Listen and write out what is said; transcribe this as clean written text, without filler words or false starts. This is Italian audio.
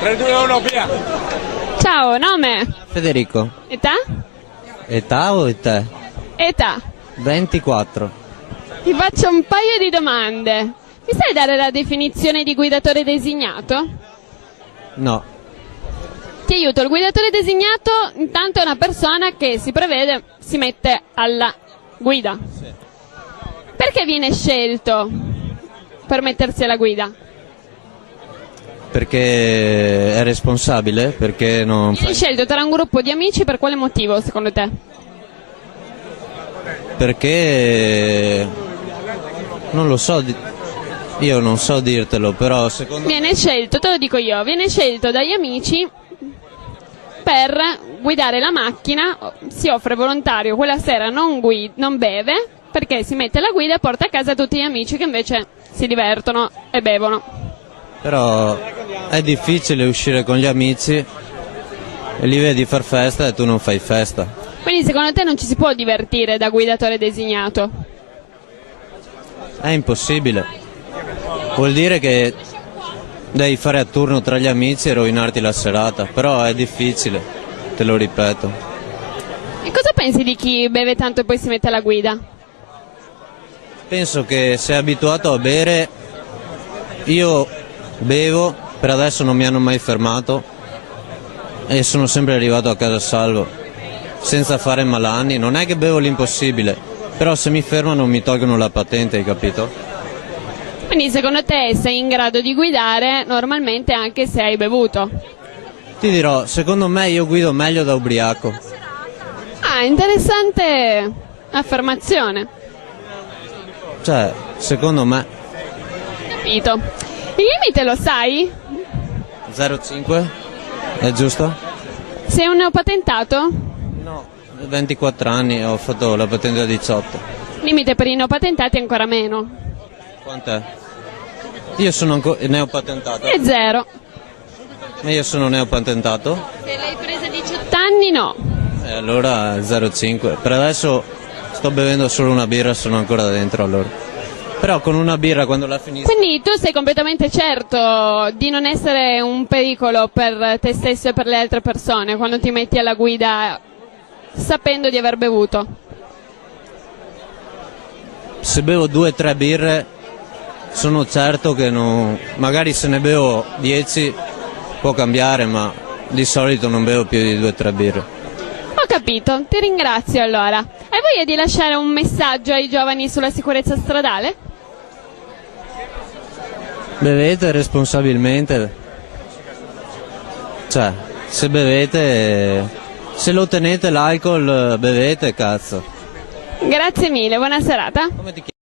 3, 2, 1, via! Ciao, nome? Federico. Età? Età o età? Età. 24. Ti faccio un paio di domande. Mi sai dare la definizione di guidatore designato? No. Ti aiuto, il guidatore designato intanto è una persona che si prevede, si mette alla guida. Perché viene scelto per mettersi alla guida? Perché è responsabile? Perché non Viene fa... scelto tra un gruppo di amici per quale motivo secondo te? Perché... non lo so, io non so dirtelo, però secondo me... Viene scelto, te lo dico io, viene scelto dagli amici per guidare la macchina, si offre volontario, quella sera non beve, perché si mette alla guida e porta a casa tutti gli amici che invece si divertono e bevono. Però è difficile uscire con gli amici e li vedi far festa e tu non fai festa. Quindi secondo te non ci si può divertire da guidatore designato? È impossibile. Vuol dire che devi fare a turno tra gli amici e rovinarti la serata, però è difficile, te lo ripeto. E cosa pensi di chi beve tanto e poi si mette alla guida? Penso che se è abituato a bere, io bevo, per adesso non mi hanno mai fermato e sono sempre arrivato a casa salvo, senza fare malanni. Non è che bevo l'impossibile, però se mi fermano mi tolgono la patente, hai capito? Quindi secondo te sei in grado di guidare normalmente anche se hai bevuto? Ti dirò, secondo me io guido meglio da ubriaco. Ah, interessante affermazione. Cioè, secondo me. Capito. Il limite lo sai? 0,5? È giusto? Sei un neopatentato? No. 24 anni, ho fatto la patente a 18. Limite per i neopatentati ancora meno. Quant'è? Io sono ancora neopatentato. È 0. E io sono neopatentato? Se l'hai presa a 18 anni no. E allora 0,5. Per adesso sto bevendo solo una birra, sono ancora dentro allora. Però con una birra quando la finisco... Quindi tu sei completamente certo di non essere un pericolo per te stesso e per le altre persone quando ti metti alla guida sapendo di aver bevuto? Se bevo 2 o 3 birre sono certo che non... magari se ne bevo 10 può cambiare, ma di solito non bevo più di 2 o 3 birre. Ho capito, ti ringrazio allora. Hai voglia di lasciare un messaggio ai giovani sulla sicurezza stradale? Bevete responsabilmente. Cioè, se bevete... se lo tenete l'alcol, bevete, cazzo. Grazie mille, buona serata. Come ti chiami?